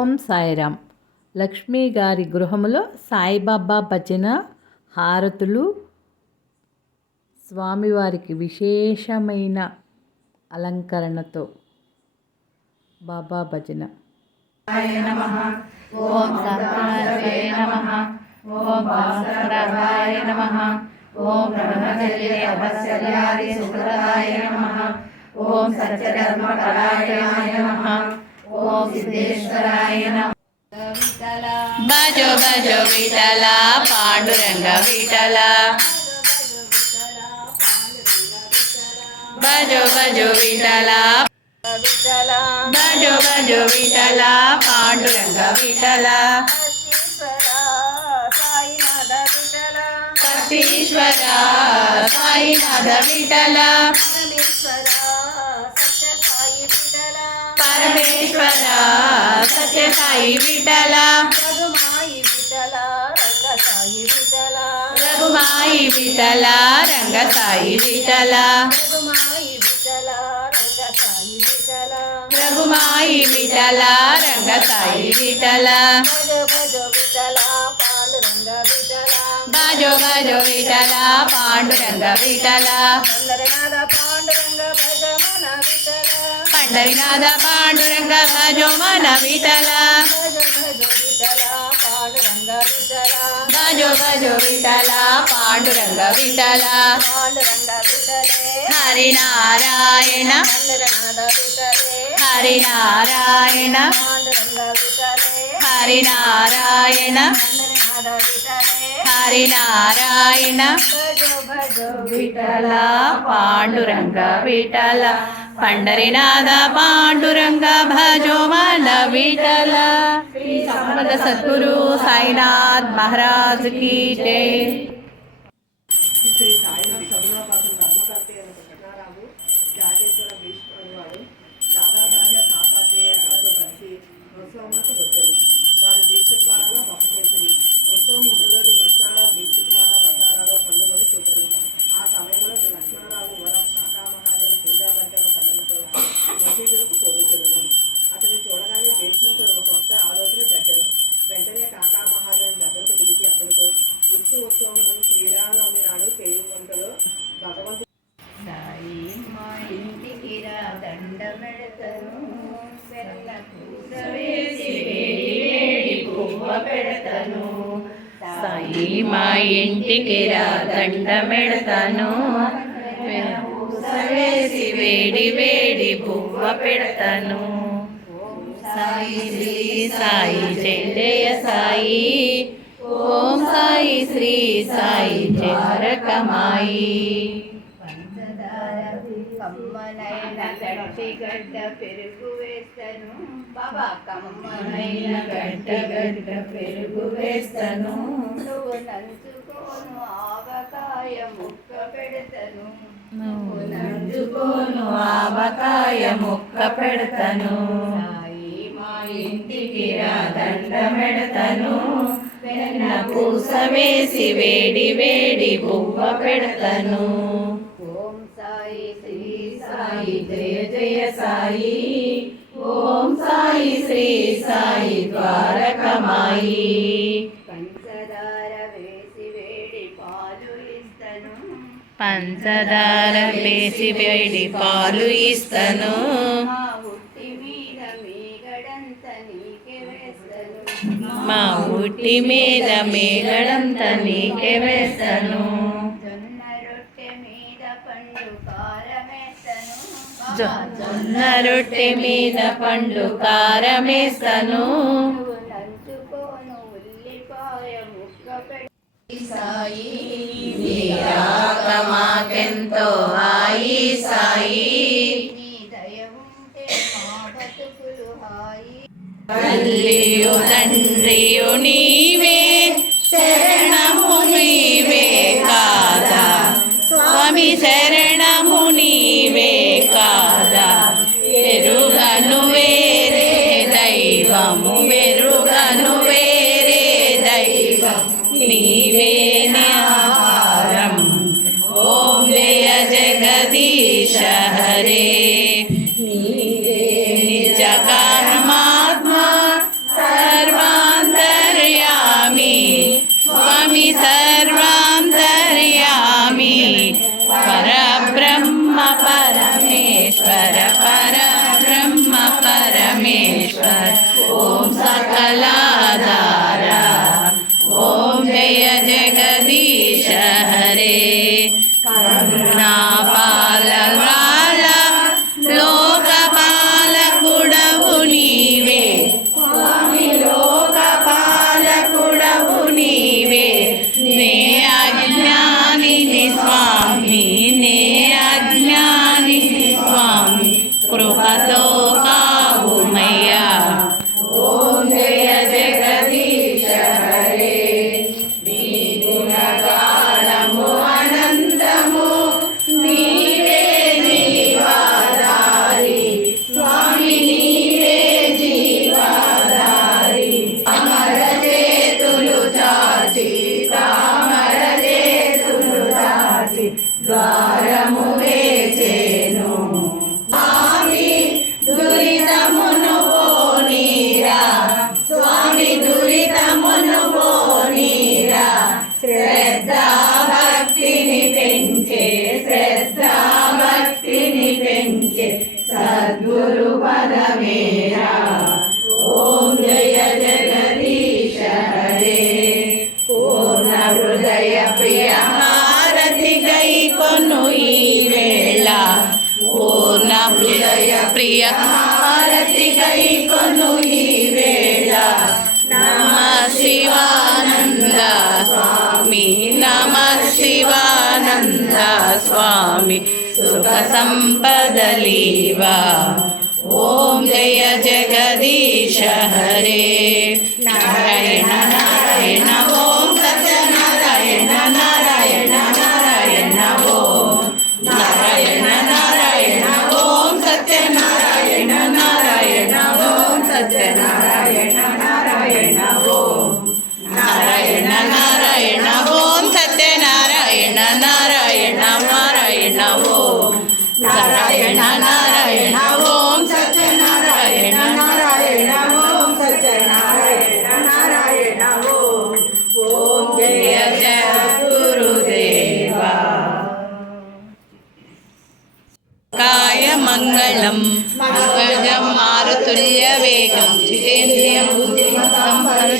ఓం సాయిరామ్. లక్ష్మీ గారి గృహములో సాయిబాబా భజన హారతులు స్వామివారికి విశేషమైన అలంకరణతో బాబా భజన. ఓం ఓం నమ. ఓం భాస్కరాయ నమ. ఓం బ్రహ్మచర్య తపశ్చర్యాది సుఖదాయ నమ ఓం సత్యధర్మపరాయణాయ నమ ఓం సిద్ధేశ్వరాయ నమ భజో భజో విఠల పాండురంగ విఠల భజో భజో విఠల భజో భజో విఠల పాండురంగ విఠల సాయినాథ విఠల పరమేశ్వర సత్య సాయి విఠల రఘుమాయి విఠల రంగ సాయి విఠల రఘుమాయి విఠల రంగ సాయి విఠల బాజో బాజో విఠల పాండురంగ విఠల పండరినాథ పాండురంగ బాజో మన విఠల. బాజో బాజో విఠల పాండురంగ విఠల. హరినారాయణ హరినారాయణ హరినారాయణ హరి నారాయణ. విఠల పాండురంగ విఠల. పండరినాథ పాండురంగ భజో మన విఠల. శ్రీ సంపద సద్గురు సాయినాథ్ మహారాజ్ కీ జై. దండమెడతను వెన్న పూస వేసి వేడి వేడి పువ్వ పెడతను. సాయి మా ఇంటికి రా వెన్న పూస వేసి వేడి వేడి పువ్వ పెడతను. సాయి శ్రీ సాయి జయ సాయి. ఓం సాయి శ్రీ సాయి పంచదార కమ్మనైన గట్టి గడ్డ పెరుగు వేస్తాను బాబా కమ్మనైన గడ్డ గడ్డ పెరుగు వేస్తాను నువ్వు నంచుకోను ఆవకాయ ముక్క పెడతాను నువ్వు నంచుకోను ఆవకాయ ముక్క పెడతను సాయి మా ఇంటికి రా దండమెడతను వెన్న పూస వేసి వేడి వేడి బువ్వ పెడతాను సాయి ద్వారకమాయి. పంచదార వేసి వేడి పాలు ఇస్తను. పంచదార వేసి వేడి పాలు ఇస్తను. మా ఉట్టి మీద మీగడంత నీకే వేస్తను. మా ఉట్టి మీద మేగడంత నీకే వేస్తను. జొన్న రొట్టె మీద పండు పెట్టి. సాయి మాకెంతో హాయి సాయి. తల్లియు తండ్రియు నీవే శరణము నీవే కాదా. స్వామి శరణము నీవే కాదా. vivamos जलाधारा ॐ जय जगदीश हरे करुणा హృదయ ప్రియ హారతి గై కొను ఈ వేళ. పూర్ణ హృదయ ప్రియ హారతి గై కొను ఈ వేళ. నమ శివానంద స్వామి నమ శివానంద స్వామి సుఖ సంపదలీవా. ఓం జయ జగదీశ హరే. నారాయణ నారాయణ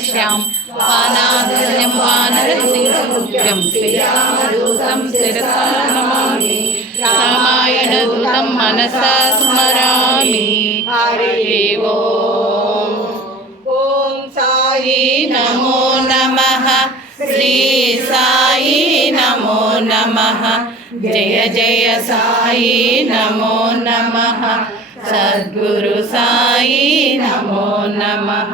दृश्यां पानादजं वानरसिंहमुख्यं श्रीरामदूतं शिरसा नमामि रामायणदूतं मनसा स्मरामि हरि ॐ ॐ साई नमो नमः श्री साई नमो नमः जय जय साई नमो नमः सद्गुरु साई नमो नमः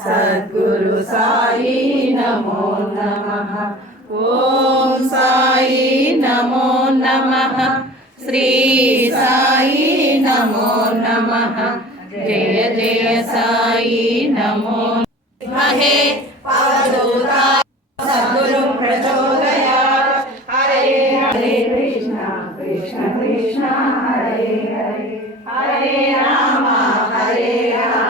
సద్గురు సాయి నమో నమ. ఓం సాయి నమో నమ. శ్రీ సాయి నమో నమ. జయ జయ సాయి నమో మహే. పాదూత సద్గురు ప్రచోదయాత్ హరే హరే కృష్ణ కృష్ణ కృష్ణ హరే హరే. హరే రామ హరే రామ.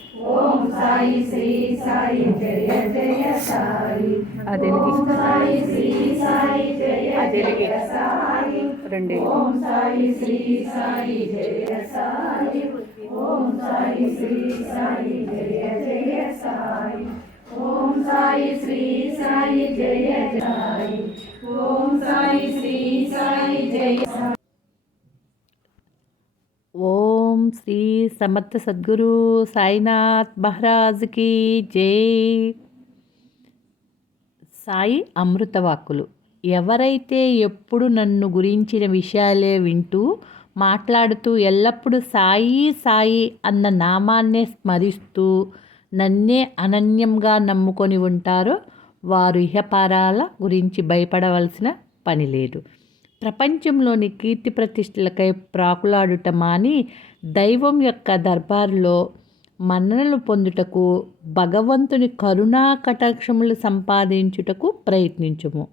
ఓం సాయి శ్రీ సాయి జయ జయ సాయి అదెలిగి సాయి శ్రీ సాయి జయ జయ సాయి రెండే ఓం సాయి శ్రీ సాయి జయ సాయి ఓం సాయి శ్రీ సాయి జయ జయ సాయి ఓం సాయి శ్రీ సాయి జయ సాయి ఓం సాయి శ్రీ సాయి జయ ఓం శ్రీ సమర్థ సద్గురు సాయినాథ్ మహారాజ్కి జై. సాయి అమృతవాక్కులు ఎవరైతే ఎప్పుడు నన్ను గురించిన విషయాలే వింటూ మాట్లాడుతూ ఎల్లప్పుడూ సాయి సాయి అన్న నామాన్నే స్మరిస్తూ నన్నే అనన్యంగా నమ్ముకొని ఉంటారో వారు ఇహపారాల గురించి భయపడవలసిన పని లేదు. ప్రపంచంలోని కీర్తి ప్రతిష్టలకై ప్రాకులాడుట మాని దైవం యొక్క దర్బారులో మన్ననలు పొందుటకు భగవంతుని కరుణా కటాక్షములు సంపాదించుటకు ప్రయత్నించుము.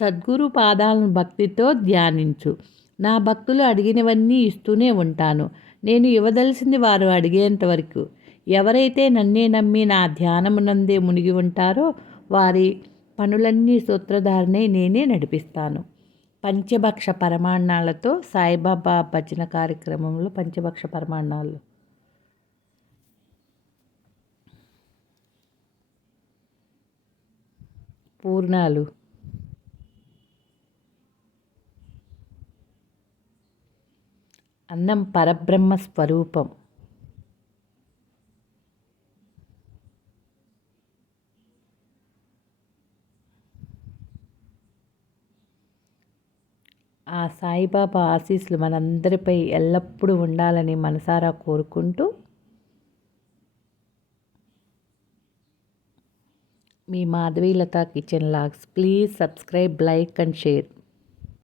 సద్గురు పాదాలను భక్తితో ధ్యానించు. నా భక్తులు అడిగినవన్నీ ఇస్తూనే ఉంటాను. నేను ఇవ్వదలసింది వారు అడిగేంత వరకు. ఎవరైతే నన్నే నమ్మి నా ధ్యానమునందే మునిగి ఉంటారో వారి పనులన్నీ సూత్రధారణే నేనే నడిపిస్తాను. పంచభక్ష పరమాన్నాలతో సాయిబాబా భజన కార్యక్రమంలో పంచభక్ష పరమాన్నాలు పూర్ణాలు. అన్నం పరబ్రహ్మ స్వరూపం. ఆ సాయిబాబా ఆశీస్సులు మనందరిపై ఎల్లప్పుడూ ఉండాలని మనసారా కోరుకుంటూ మీ Madhavilatha kitchen logs. Please subscribe like and share.